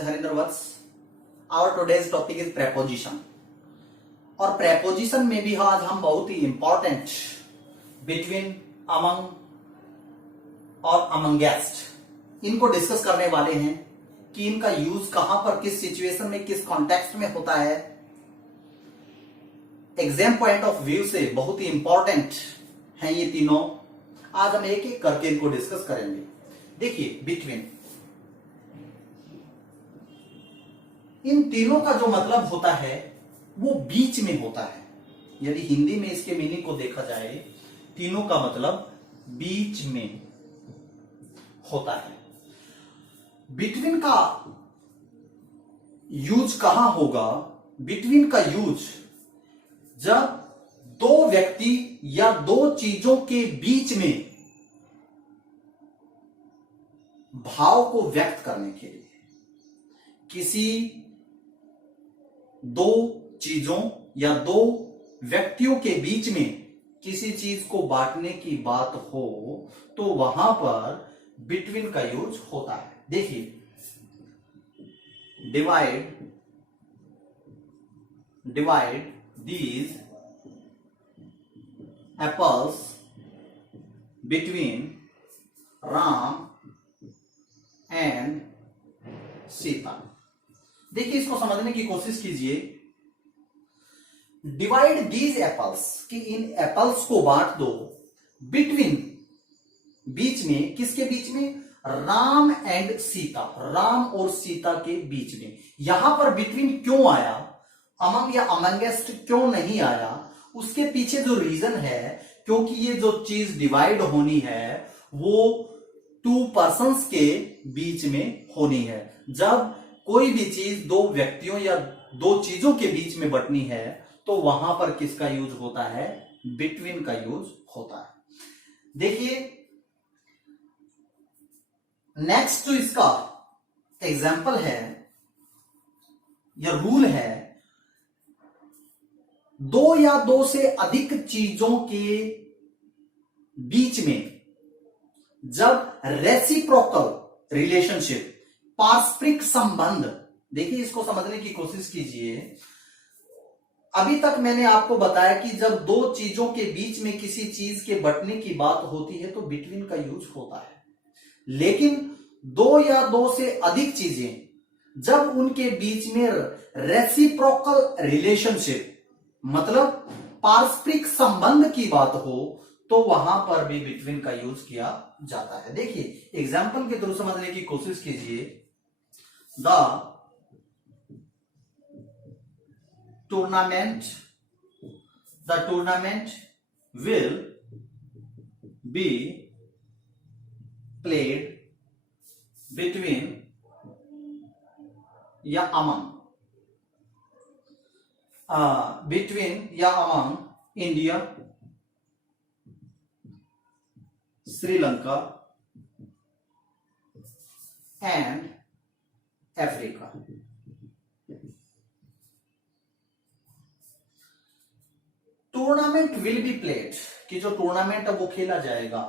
is Harinder Vats. Our today's topic is preposition. और preposition में भी आज हम बहुत ही important between, among और amongst इनको डिस्कस करने वाले हैं कि इनका यूज कहां पर, किस सिचुएशन में, किस कॉन्टेक्स्ट में होता है। एग्जाम पॉइंट ऑफ व्यू से बहुत ही इंपॉर्टेंट हैं ये तीनों। आज हम एक एक करके इनको डिस्कस करेंगे। देखिए, बिटवीन, इन तीनों का जो मतलब होता है वो बीच में होता है। यदि हिंदी में इसके मीनिंग को देखा जाए, तीनों का मतलब बीच में होता है। बिटवीन का यूज कहां होगा? बिटवीन का यूज जब दो व्यक्ति या दो चीजों के बीच में भाव को व्यक्त करने के लिए, किसी दो चीजों या दो व्यक्तियों के बीच में किसी चीज को बांटने की बात हो तो वहां पर बिटवीन का यूज होता है। देखिए, divide these apples between Ram and Sita. देखिए, इसको समझने की कोशिश कीजिए। डिवाइड दीज एप्पल्स, कि इन एप्पल्स को बांट दो, बिटवीन, बीच में, किसके बीच में? राम एंड सीता, राम और सीता के बीच में। यहां पर बिटवीन क्यों आया, अमंग या अमंगेस्ट क्यों नहीं आया? उसके पीछे जो रीजन है, क्योंकि ये जो चीज डिवाइड होनी है वो टू पर्संस के बीच में होनी है। जब कोई भी चीज दो व्यक्तियों या दो चीजों के बीच में बंटनी है तो वहां पर किसका यूज होता है? बिटवीन का यूज होता है। देखिए, नेक्स्ट जो इसका एग्जाम्पल है या रूल है, दो या दो से अधिक चीजों के बीच में जब रेसिप्रोकल रिलेशनशिप, पारस्परिक संबंध, देखिए इसको समझने की कोशिश कीजिए। अभी तक मैंने आपको बताया कि जब दो चीजों के बीच में किसी चीज के बंटने की बात होती है तो बिटवीन का यूज होता है। लेकिन दो या दो से अधिक चीजें जब उनके बीच में रेसिप्रोकल रिलेशनशिप, मतलब पारस्परिक संबंध की बात हो तो वहां पर भी बिटवीन का यूज किया जाता है। देखिए, एग्जाम्पल के थ्रू समझने की कोशिश कीजिए। The tournament will be played between या among India, Sri Lanka and Africa. Tournament will be played, कि जो टूर्नामेंट है वो खेला जाएगा,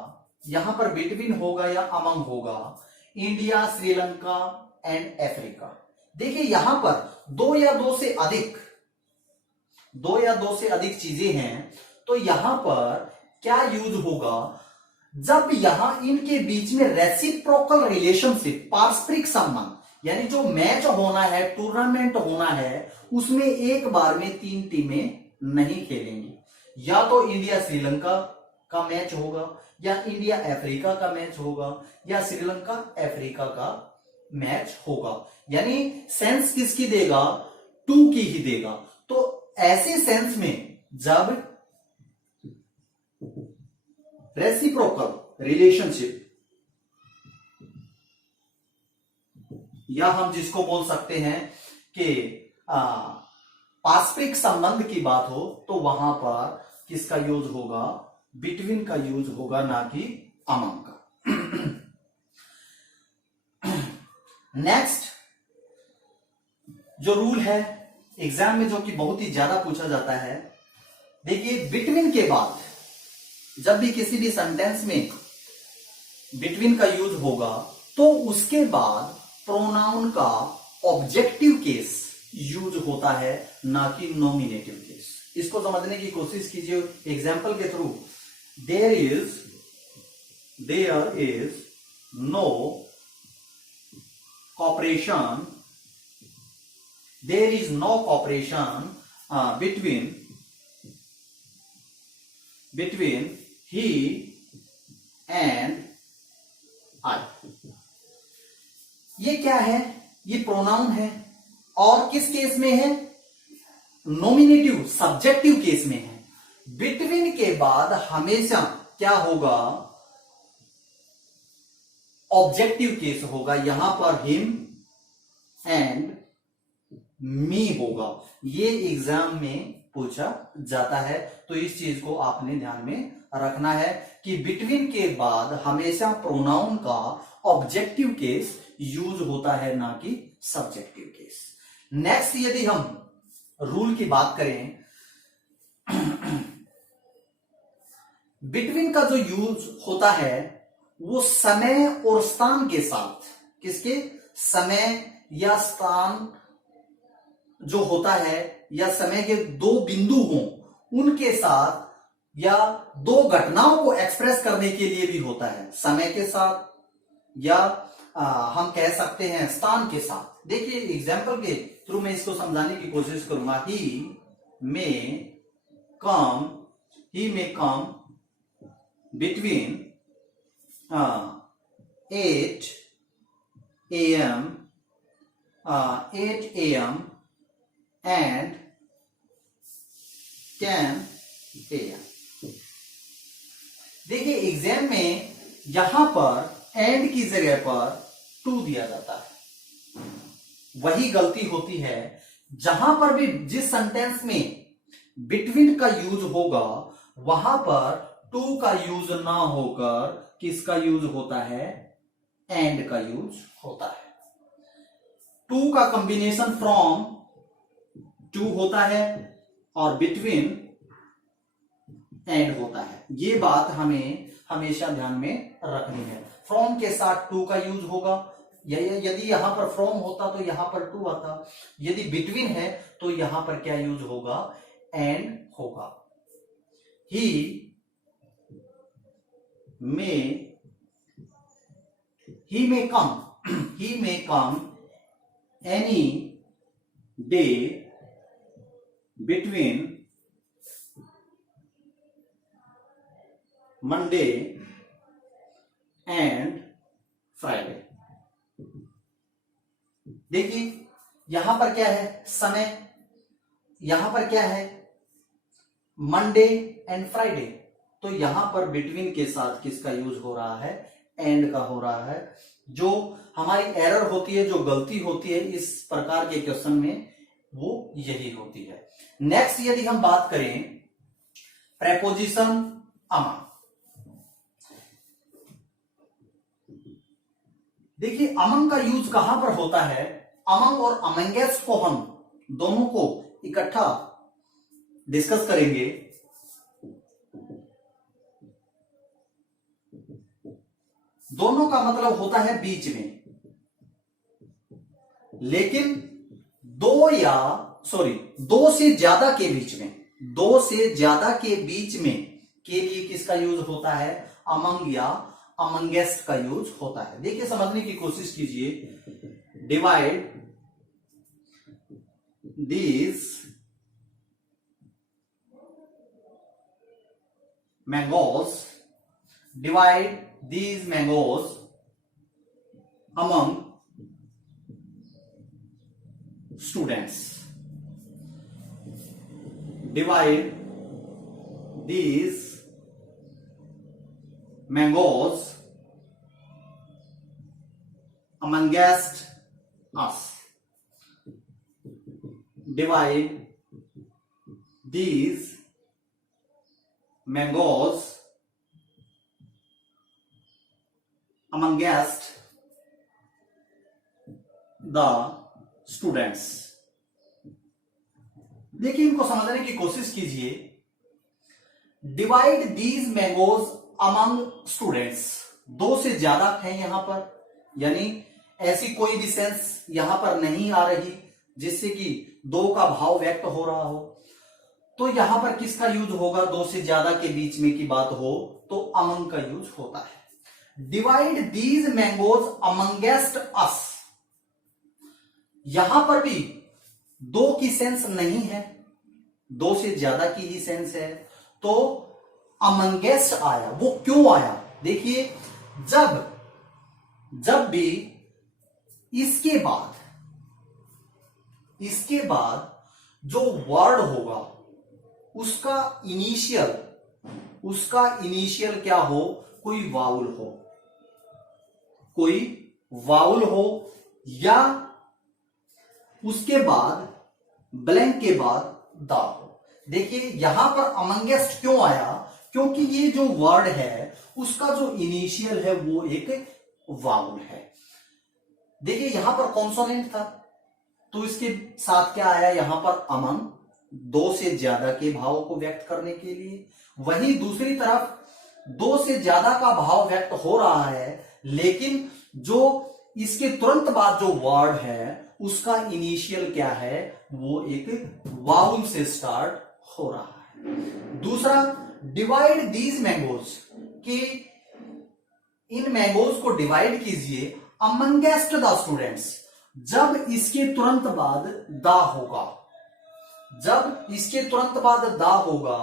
यहां पर बिटवीन होगा या अमंग होगा, इंडिया, श्रीलंका एंड अफ्रीका। देखिए, यहां पर दो या दो से अधिक चीजें हैं तो यहां पर क्या यूज होगा? जब यहां इनके बीच में रेसिप्रोकल रिलेशनशिप, पारस्परिक संबंध, यानी जो मैच होना है, टूर्नामेंट होना है, उसमें एक बार में तीन टीमें नहीं खेलेंगी। या तो इंडिया श्रीलंका का मैच होगा, या इंडिया अफ्रीका का मैच होगा, या श्रीलंका अफ्रीका का मैच होगा। यानी सेंस किसकी देगा? टू की ही देगा। तो ऐसे सेंस में जब रेसिप्रोकल रिलेशनशिप, या हम जिसको बोल सकते हैं कि पारस्परिक संबंध की बात हो तो वहां पर किसका यूज होगा? बिटवीन का यूज होगा, ना कि अमंग का। नेक्स्ट जो रूल है एग्जाम में, जो कि बहुत ही ज्यादा पूछा जाता है, देखिए, बिटवीन के बाद जब भी किसी भी सेंटेंस में बिटवीन का यूज होगा तो उसके बाद प्रोनाउन का ऑब्जेक्टिव केस यूज होता है, ना कि नॉमिनेटिव केस। इसको समझने की कोशिश कीजिए एग्जाम्पल के through. There is no cooperation, there is no cooperation between he and I। ये क्या है? ये प्रोनाउन है और किस केस में है? नॉमिनेटिव सब्जेक्टिव केस में है। बिटवीन के बाद हमेशा क्या होगा? ऑब्जेक्टिव केस होगा। यहां पर हिम एंड मी होगा। ये एग्जाम में पूछा जाता है, तो इस चीज को आपने ध्यान में रखना है कि बिटवीन के बाद हमेशा प्रोनाउन का ऑब्जेक्टिव केस यूज होता है, ना कि सब्जेक्टिव केस। नेक्स्ट यदि हम रूल की बात करें, बिटवीन का जो यूज होता है वो समय और स्थान के साथ, किसके? समय या स्थान जो होता है या समय के दो बिंदु हों उनके साथ, या दो घटनाओं को एक्सप्रेस करने के लिए भी होता है। समय के साथ या हम कह सकते हैं स्थान के साथ। देखिए एग्जाम्पल के थ्रू मैं इसको समझाने की कोशिश करूंगा। ही मे come between 8 a.m. and 10 a.m. देखिए एग्जाम में यहां पर एंड की जगह पर टू दिया जाता है। वही गलती होती है जहां पर भी जिस सेंटेंस में बिटवीन का यूज होगा वहां पर टू का यूज ना होकर किसका यूज होता है? एंड का यूज होता है। टू का कॉम्बिनेशन फ्रॉम टू होता है और बिटवीन एंड होता है। ये बात हमें हमेशा ध्यान में रखनी है। फ्रॉम के साथ टू का यूज होगा। यदि यहां पर फ्रॉम होता तो यहां पर टू आता। यदि बिटवीन है तो यहां पर क्या यूज होगा? एंड होगा। ही may come any day between Monday and Friday। देखिए यहां पर क्या है? समय। यहां पर क्या है? Monday and Friday. तो यहां पर बिटवीन के साथ किसका यूज हो रहा है? एंड का हो रहा है। जो हमारी एरर होती है, जो गलती होती है इस प्रकार के क्वेश्चन में, वो यही होती है। नेक्स्ट यदि हम बात करें प्रेपोजिशन अमंग। देखिए अमंग का यूज कहां पर होता है? अमंग और अमंगेस्ट को हम दोनों को इकट्ठा डिस्कस करेंगे। दोनों का मतलब होता है बीच में, लेकिन दो से ज्यादा के बीच में, दो से ज्यादा के बीच में के लिए किसका यूज होता है? अमंग या अमंगेस्ट का यूज होता है। देखिए समझने की कोशिश कीजिए। Divide these mangoes among students। divide these mangoes amongst us। divide these mangoes amongst the students। देखिए इनको समझने की कोशिश कीजिए। Divide these mangoes among students, दो से ज्यादा है यहां पर, यानी ऐसी कोई भी सेंस यहां पर नहीं आ रही जिससे कि दो का भाव व्यक्त हो रहा हो, तो यहां पर किसका यूज होगा? दो से ज्यादा के बीच में की बात हो तो अमंग का यूज होता है। डिवाइड दीज मैंगोज अमंगेस्ट अस, यहां पर भी दो की सेंस नहीं है, दो से ज्यादा की ही सेंस है, तो अमंगेस्ट आया। वो क्यों आया? देखिए, जब भी इसके बाद जो वर्ड होगा उसका इनिशियल क्या हो? कोई वाउल हो या उसके बाद ब्लैंक के बाद दा हो। देखिए यहां पर अमंगेस्ट क्यों आया? क्योंकि ये जो वर्ड है उसका जो इनिशियल है वो एक वाउल है। देखिए यहां पर कॉन्सोनेंट था तो इसके साथ क्या आया? यहां पर अमंग, दो से ज्यादा के भाव को व्यक्त करने के लिए। वहीं दूसरी तरफ दो से ज्यादा का भाव व्यक्त हो रहा है, लेकिन जो इसके तुरंत बाद जो वर्ड है उसका इनिशियल क्या है? वो एक वाउल से स्टार्ट हो रहा है। दूसरा, डिवाइड दीज मैंगोज, कि इन मैंगोज को डिवाइड कीजिए अमंगेस्ट द स्टूडेंट्स। जब इसके तुरंत बाद दा होगा,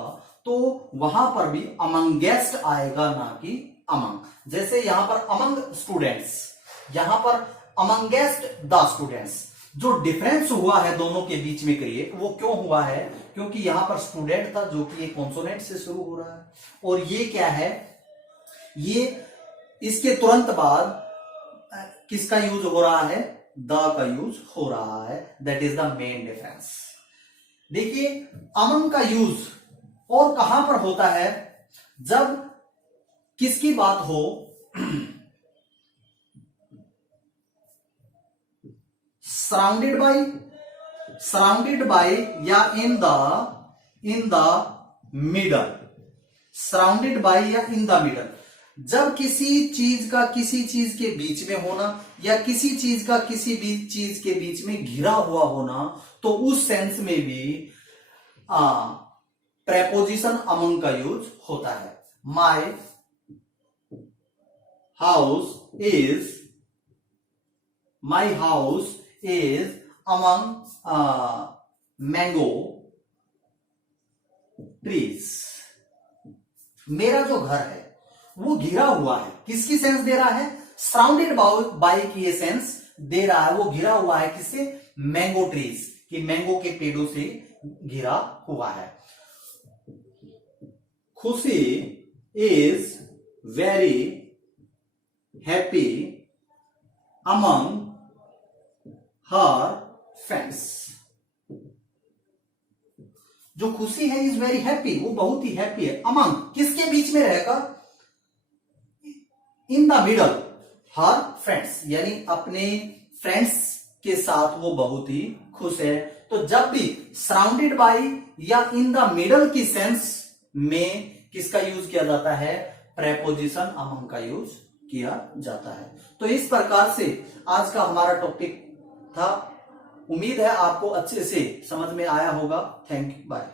तो वहां पर भी अमंगेस्ट आएगा, ना कि अमंग। जैसे यहां पर अमंग स्टूडेंट्स, यहां पर अमंगेस्ट द स्टूडेंट्स। जो डिफरेंस हुआ है दोनों के बीच में क्रिएट, वो क्यों हुआ है? क्योंकि यहां पर स्टूडेंट था जो कि एक कॉन्सोनेंट से शुरू हो रहा है, और ये क्या है? ये इसके तुरंत बाद किसका यूज हो रहा है? द का यूज हो रहा है। That is the main difference. देखिए अमंग का यूज और कहां पर होता है? जब किसकी बात हो? सराउंडेड बाय या in the middle. Surrounded by या इन द मिडल, जब किसी चीज का किसी चीज के बीच में होना या किसी चीज का किसी भी चीज के बीच में घिरा हुआ होना, तो उस सेंस में भी प्रेपोजिशन अमंग का यूज होता है। My house is among mango trees. मेरा जो घर है वो घिरा हुआ है। किसकी सेंस दे रहा है? सराउंडेड बाय की ये सेंस दे रहा है। वो घिरा हुआ है किससे? मैंगो ट्रीज, कि मैंगो के पेड़ों से घिरा हुआ है। खुशी is very happy among her friends. जो खुशी है इज वेरी हैप्पी, वो बहुत ही हैप्पी है। अमंग किसके बीच में रहकर? In the middle her friends, यानी अपने फ्रेंड्स के साथ वो बहुत ही खुश है। तो जब भी सराउंडेड बाय या इन द मिडल की सेंस में किसका यूज किया जाता है? प्रेपोजिशन अमंग का यूज किया जाता है। तो इस प्रकार से आज का हमारा टॉपिक था। उम्मीद है आपको अच्छे से समझ में आया होगा। Thank you, bye.